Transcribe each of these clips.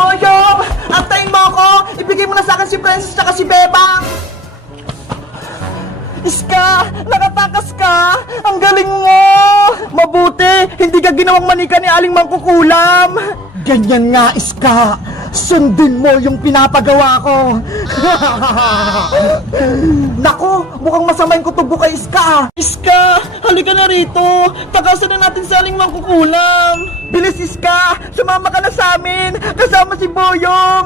Boyong! Antayin mo ako! Ibigay mo na sa akin si Princess tsaka si Bebang! Iska! Nakatakas ka! Ang galing mo! Mabuti! Hindi ka ginawang manika ni Aling Mangkukulam! Ganyan nga, Iska! Sundin mo yung pinapagawa ko! Naku! Mukhang masama yung kutubo kay Iska! Iska! Halika na rito! Takasan na natin si Aling Mangkukulam! Bilis, Iska! Sumama ka na sa amin! Kasama si Boyong!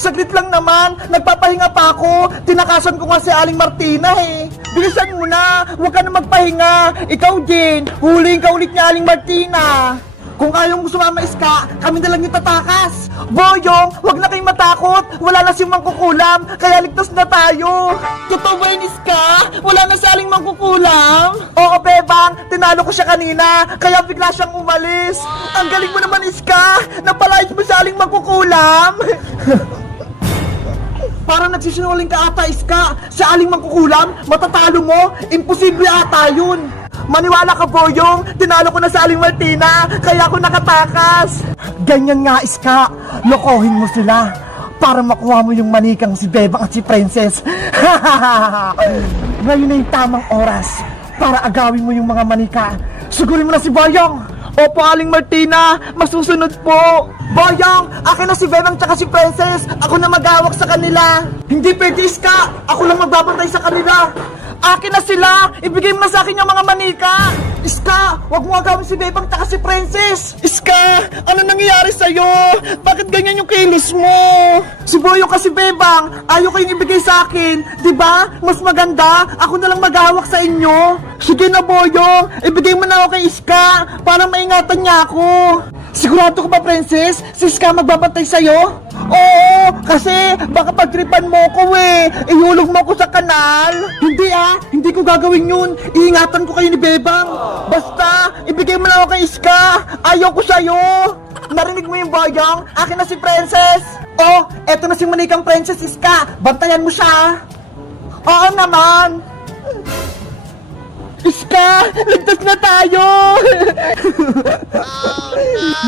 Saglit lang naman, nagpapahinga pa ako. Tinakasan ko nga si Aling Martina eh. Bilisan mo na, huwag ka na magpahinga. Ikaw din, huliin ka ulit ni Aling Martina. Kung ayaw mo sumama, Iska, kami na lang yung tatakas. Boyong, huwag na kayong matakot. Wala na si Mangkukulam, kaya ligtas na tayo. Totoo ba yun, Iska? Wala na si Aling Mangkukulam? Oo, Bebang, tinalo ko siya kanina, kaya bigla siyang umalis. Ang galing mo naman, Iska. Napalayas mo si Aling Mangkukulam. Parang nagsisinungaling ka ata, Iska. Sa Aling Mangkukulam, matatalo mo? Imposible ata yun. Maniwala ka, Boyong. Tinalo ko na sa Aling Martina, kaya ako nakatakas. Ganyan nga, Iska. Lokohin mo sila para makuha mo yung manikang si Bebang at si Princess. Ngayon na yung tamang oras para agawin mo yung mga manika. Sigurin mo na si Boyong. Opo, Aling Martina. Masusunod po. Boyong, akin na si Bebang tsaka si Princess. Ako na mag-awak sa kanila. Hindi pwede, Iska. Ako lang magbabantay sa kanila. Akin na sila. Ibigay mo na sa akin yung mga manika. Iska, wag mo agawin si Bebang tsaka si Princess. Iska, ano nangyayari sa'yo? Bakit ganyan yung kilos mo? Si Boyong kasi Bebang, ayaw kayong ibigay sa akin. Diba? Mas maganda, ako na lang mag-awak sa inyo. Sige na, Boyong. Ibigay mo na ako kay Iska para maingatan niya ako. Sigurado ka ba, Princess? Si Iska magbabantay sa'yo? Oo, kasi baka pagtripan mo ko eh. Ihulog mo ko sa kanal. Hindi hindi ko gagawin yun. Iingatan ko kayo ni Bebang. Basta, ibigay mo na ako kay Iska. Ayaw ko sa'yo. Narinig mo yung Boyong? Akin na si Princess. Oh, eto na si manikang Princess, Iska. Bantayan mo siya. Oo naman. Iska, ligtas na tayo!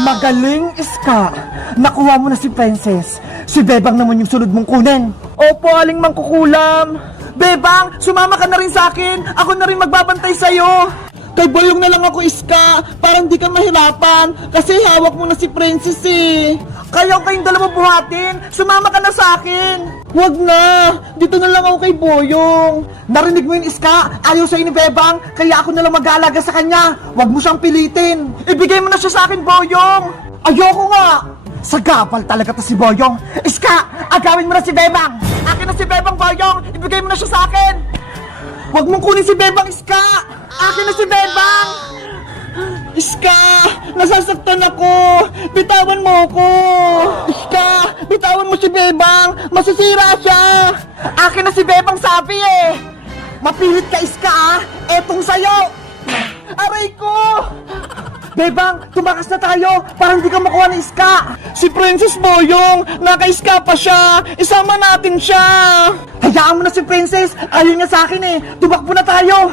Magaling, Iska. Nakuha mo na si Princess. Si Bebang naman yung sunod mong kunin. Opo, Aling Mangkukulam. Bebang, sumama ka na rin sa akin. Ako na rin magbabantay sa'yo. Kay Boyong na lang ako, Iska, para hindi ka mahirapan. Kasi hawak mo na si Princess eh. Kayo kayong dalawa buhatin. Sumama ka na sa akin. Huwag na. Dito na lang ako kay Boyong. Narinig mo yun, Iska? Ayaw sa'yo ni Bebang, kaya ako na lang mag-aalaga sa kanya. Huwag mo siyang pilitin. Ibigay mo na siya sa akin, Boyong. Ayoko nga. Sagapal talaga to si Boyong. Iska, agawin mo na si Bebang. Akin na si Bebang, Boyong. Ibigay mo na siya sa akin. Huwag mong kunin si Bebang, Iska. Akin na si Bebang. Iska, nasasaktan ako. Bitawan mo ako. Iska, bitawan mo si Bebang. Masisira siya. Akin na si Bebang, sabi eh. Mapilit ka, Iska Etong sayo. Aray ko. Bebang, tumakas na tayo para hindi ka makuha ng Iska. Si Princess Boyong, naka-Iska pa siya. Isama natin siya. Hayaan mo na si Princess. Ayaw niya sa akin eh. Tumakbo na tayo.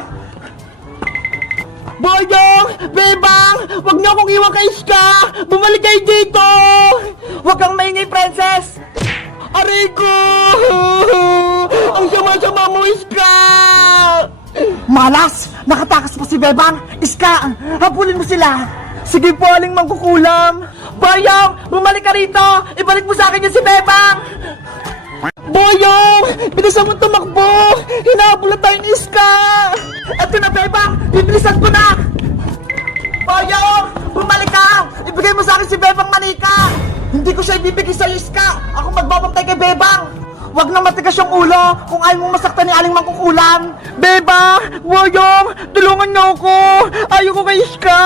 Boyong! Bebang! Huwag niyo akong iwan kay Iska! Bumalik kayo dito! Huwag kang maingay, Princess! Aray ko! Ang sama-sama mo, Iska! Malas! Nakatakas pa si Bebang! Iska! Habulin mo sila! Sige po, Aling Mangkukulam! Boyong! Bumalik ka rito! Ibalik mo sa akin yung si Bebang! Boyong! Bilisan mo tumakbo! Hinahabol na tayo ni Iska! Eto na, Bebang! Bibilisan ko na! Boyong! Bumalik ka! Ibigay mo sa akin si Bebang manika! Hindi ko siya ibibigay sa'yo, Iska! Ako magbabantay kay Bebang! Huwag na matigas yung ulo kung ayaw mong masaktan ni Aling Mangkukulam! Bebang! Boyong! Tulungan niyo ako! Ayaw ko kay Iska!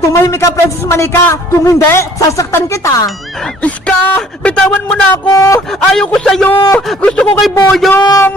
Tumahimik ka, Princess Manika! Kung hindi, sasaktan kita! Iska! Bitawan mo na ako! Ayaw ko sa'yo! Gusto ko kay Boyong!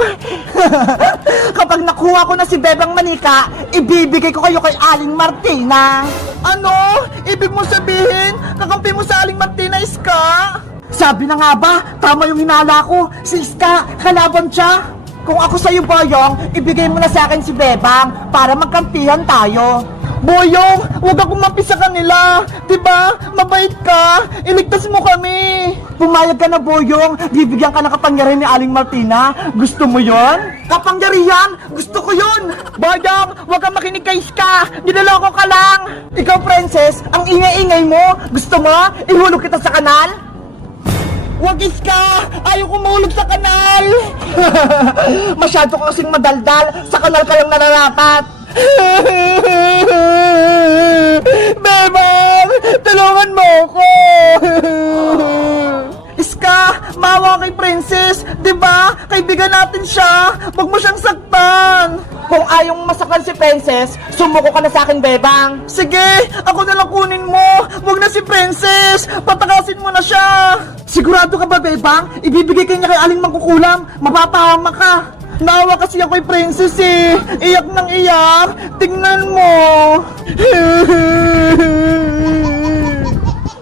Kapag nakuha ko na si Bebang Manika, ibibigay ko kayo kay Aling Martina! Ano? Ibig mo sabihin, kakampi mo sa Aling Martina, Iska? Sabi na nga ba, tama yung hinala ko. Si Iska, kalaban siya. Kung ako sa'yo, Boyong, ibigay mo na sa akin si Bebang para magkampihan tayo. Boyong, huwag akong mapi sa kanila. Diba? Mabait ka. Iligtas mo kami. Pumayag ka na, Boyong. Bibigyan ka ng kapangyarihan ni Aling Martina. Gusto mo yon? Kapangyarihan? Gusto ko yon. Boyong, huwag kang makinig kay Iska. Ginaloko ka lang. Ikaw, Princess, ang ingay-ingay mo. Gusto mo? Ihulog kita sa kanal? Wag, Iska! Ayaw ko mahulog sa kanal! Masyado ka kasing madaldal. Sa kanal ka lang nararapat. Bebang! Tulungan mo ako! Iska! Maawa kay Princess! Diba? Kaibigan natin siya! Huwag mo siyang saktan! Kung ayaw mong masaktan si Princess, sumuko ka na sa akin, Bebang! Sige! Ako na lang kunin mo! Huwag na si Princess! Patakasin mo na siya! Sigurado ka ba, Bebang? Ibibigay ka niya kay Aling Mangkukulam! Mapapahama ka! Naawa kasi ako kay Princess eh! Iyak nang iyak! Tingnan mo!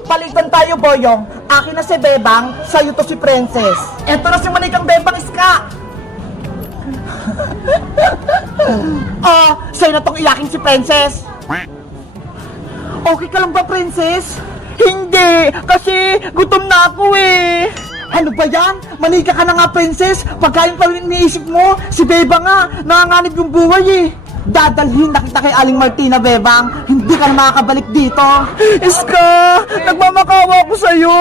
Palitan tayo, Boyong. Akin na si Bebang, sa'yo to si Princess. Eto na si Manikang Bebang, Iska! Sa'yo na tong iyakin si Princess. Okay ka lang ba, Princess? Hindi, kasi gutom na ako eh. Ano ba yan? Manika ka na nga, Princess. Pagkain pa rin iniisip mo, si Bebang nga, nanganganib yung buhay eh. Dadalhin na kita kay Aling Martina, Bebang. Hindi ka na makakabalik dito. Iska, nagmamakawa ko sa'yo.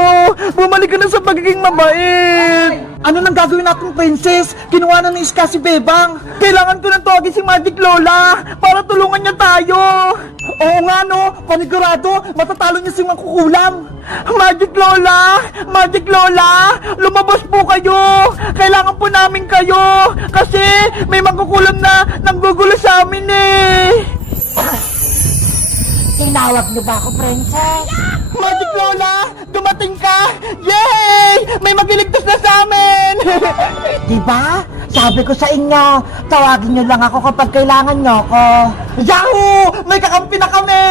Bumalik ka na sa pagiging mabait. Ano nang gagawin natin, Princess? Kinuha na ni Iska si Bebang. Kailangan ko nang tawagin si Magic Lola para tulungan niya tayo. Oo nga no, panigurado, matatalo niya si Mangkukulam. Magic Lola! Magic Lola! Lumabas po kayo! Kailangan po namin kayo! Kasi may Mangkukulam na nanggugulo sa amin eh! Tinawag niyo ba ako, Princess? Magic Lola! Dumating ka! Yay! May magliligtas na sa amin! Diba? Sabi ko sa inyo, tawagin niyo lang ako kapag kailangan niyo ako. Yahoo! May kakampi na kami!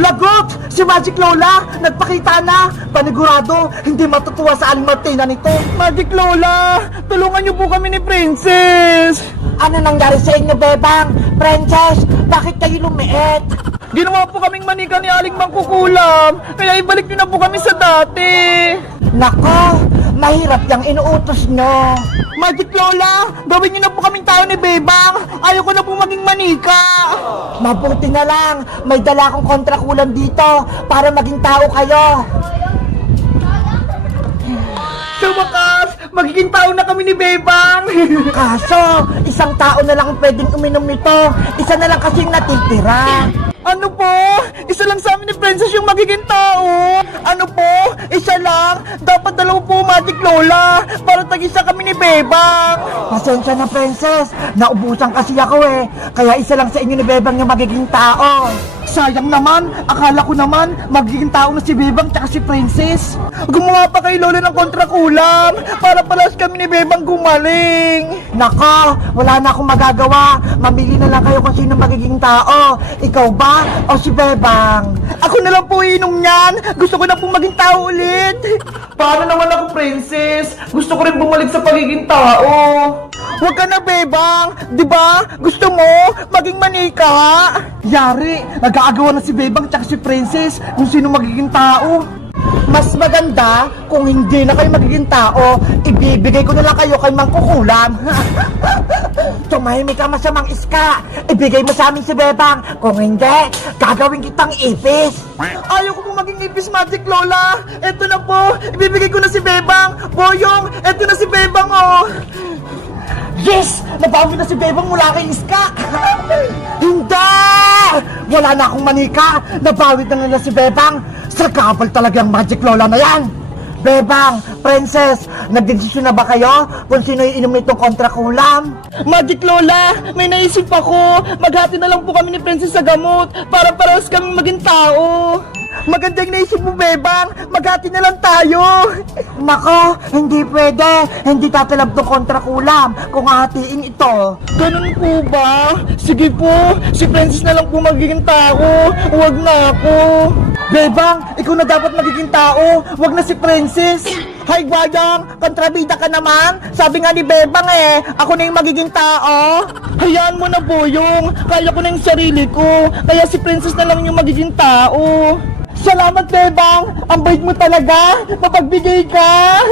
Lagot! Si Magic Lola! Nagpakita na! Panigurado, hindi matutuwa sa Aling Martina nito. Magic Lola! Tulungan niyo po kami ni Princess! Ano nangyari sa inyo, Bebang? Princess, bakit kayo lumiit? Ginawa po kaming manika ni Aling Mangkukulam, kaya ibalik niyo na po kami sa dati. Nako, mahirap yung inuutos nyo. Magic Lola, gawin niyo na po kaming tao ni Bebang. Ayoko na po maging manika. Mabuti na lang, may dala akong kontrakulan dito para maging tao kayo. Sa wakas, magiging tao na kami ni Bebang. Kaso, isang tao na lang ang pwedeng uminom nito. Isa na lang kasing natitira. Ano po? Isa lang sa amin ni Princess yung magiging tao. Ano po? Isa lang? Dapat dalawa po, Magic Lola, para tag-isa kami ni Bebang. Pasensya na, Princess. Naubusan kasi ako eh. Kaya isa lang sa inyo ni Bebang yung magiging tao. Sayang naman, akala ko naman magiging tao na si Bebang tsaka si Princess. Gumawa pa kay Lola ng kontrakulam para palas kami ni Bebang gumaling. Nako, wala na akong magagawa. Mamili na lang kayo kung sino magiging tao. Ikaw ba o si Bebang? Ako na lang po inom niyan. Gusto ko na po maging tao ulit. Paano naman ako, Princess? Gusto ko rin bumalik sa pagiging tao. Huwag ka na, Bebang. Diba? Gusto mo maging manika? Yari, nag-aagawa na si Bebang tsaka si Princess kung sino magiging tao. Mas maganda kung hindi na kayo magiging tao, ibibigay ko na lang kayo kay Mangkukulam. Tumahimik ka, masamang Iska. Ibigay mo sa amin si Bebang. Kung hindi, gagawin kitang ipis. Ayaw ko po maging ipis, Magic Lola. Eto na po, ibibigay ko na si Bebang. Boyong, eto na si Bebang, oh. Yes! Nabawi na si Bebang mula kay Iska. Hindi! Wala na akong manika. Nabawi na nila si Bebang. Sagabal talaga ang Magic Lola na yan. Bebang, Princess, nagdesisyon na ba kayo kung sino yung inom nitong kontrakulam? Magic Lola, may naisip ako. Maghati na lang po kami ni Princess sa gamot para parehas kaming maging tao. Maganda yung naisip mo, Bebang. Maghati na lang tayo. Nako, hindi pwede. Hindi tatalab tong kontrakulam kung hahatiin ito. Ganun po ba? Sige po, si Princess na lang po magiging tao. Huwag na ako. Bebang, ikaw na dapat magiging tao. Huwag na si Princess. Hay, Boyong! Kontrabida ka naman! Sabi nga ni Bebang ako na yung magiging tao! Hayaan mo na, Boyong. Kaya ko na yung sarili ko. Kaya si Princess na lang yung magiging tao. Salamat, Bebang. Ang bait mo talaga. Mapagbigay ka.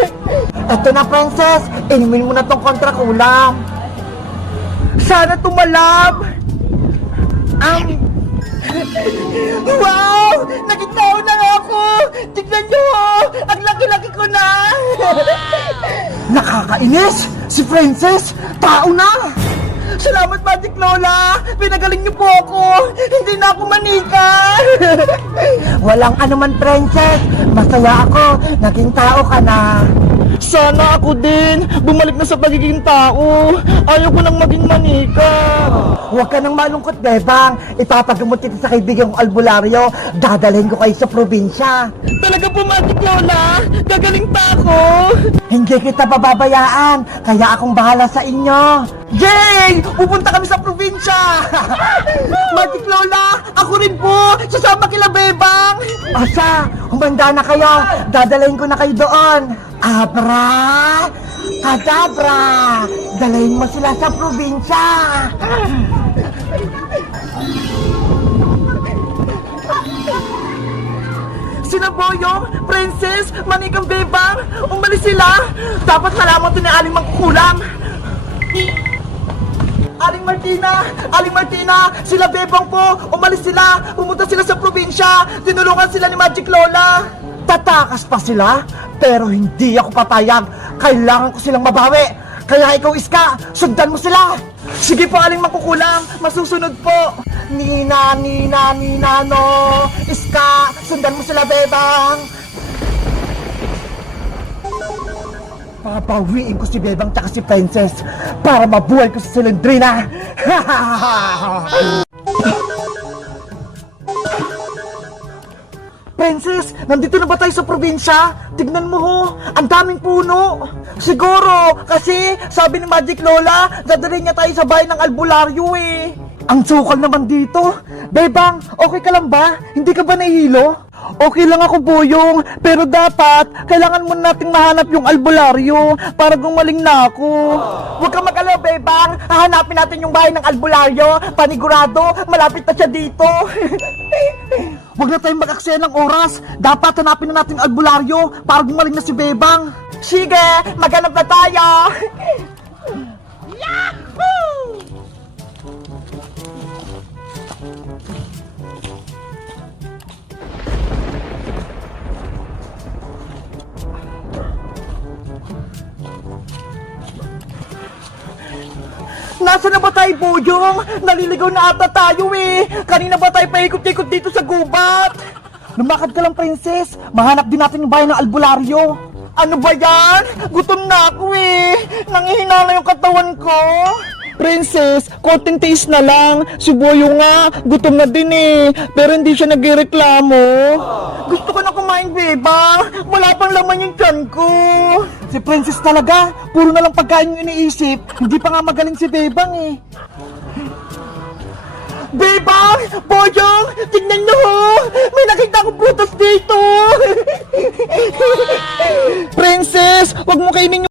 Eto na, Princess! Inumin mo na tong kontrakulam! Sana tumalab. Wow! Naging tao na nga ako! Tignan nyo! Ang laki-laki ko na! Nakakainis! Si Princess! Tao na! Salamat, Magic Lola! Pinagaling niyo po ako! Hindi na ako manika! Walang anuman, Princess! Masaya ako! Naging tao ka na! Sana ako din! Bumalik na sa pagiging tao! Ayaw ko nang maging manika! Huwag ka nang malungkot, Bebang! Ipapagamot kita sa kaibigan kong albularyo! Dadalhin ko kayo sa probinsya! Talaga po, Magic Lola! Gagaling pa ako! Hindi kita pababayaan! Kaya akong bahala sa inyo! Yay! Pupunta kami sa probinsya! Magic Lola! Ako rin po! Sasama kila Bebang! Asa, humanda na kayo! Dadalhin ko na kayo doon! Abra! Kadabra! Dalhin mo sila sa probinsya! Sina Boyong, Princess, Manikang Bebang, umalis sila! Dapat malaman to ni Aling Mangkukulam! Aling Martina, sila Bebang po, umalis sila, pumunta sila sa probinsya, tinulungan sila ni Magic Lola. Tatakas pa sila, pero hindi ako papayag. Kailangan ko silang mabawi. Kaya ikaw, Iska, sundan mo sila. Sige po, Aling Mangkukulam, masusunod po. Nina, no. Iska, sundan mo sila, Bebang. Papawiin ko si Bebang tsaka si Princess para mabuhay ko si Silendrina. Princess, nandito na ba tayo sa probinsya? Tignan mo ho, ang daming puno. Siguro, kasi sabi ni Magic Lola, dadalhin niya tayo sa bahay ng albularyo eh. Ang sukal naman dito. Bebang, okay ka lang ba? Hindi ka ba nahihilo? Okay lang ako, Boyong, pero dapat kailangan muna nating mahanap yung albularyo para gumaling na ako. Huwag kang mag-alala, Bebang. Hahanapin natin yung bahay ng albularyo. Panigurado, malapit na siya dito. Huwag na tayong mag-aksaya ng oras. Dapat hanapin na natin yung albularyo para gumaling na si Bebang. Sige, maghanap na tayo. Nasaan na ba tayo, Boyong? Naliligaw na ata tayo eh. Kanina ba tayo paikot-ikot dito sa gubat? Lumakad ka lang, Princess. Mahanap din natin yung bahay ng albularyo. Ano ba yan? Gutom na ako eh. Nangihina na yung katawan ko. Princess, konting taste na lang. Si Boyong nga, gutom na din eh. Pero hindi siya nagreklamo. Gusto ko na kumain, Bebang. Wala pang laman yung tiyan ko. Si Princess talaga, puro na lang pagkain yung iniisip. Hindi pa nga magaling si Bebang eh. Bebang! Boyong! Tignan nyo ho! May nakita akong prutas dito! Princess! Huwag mo kainin yung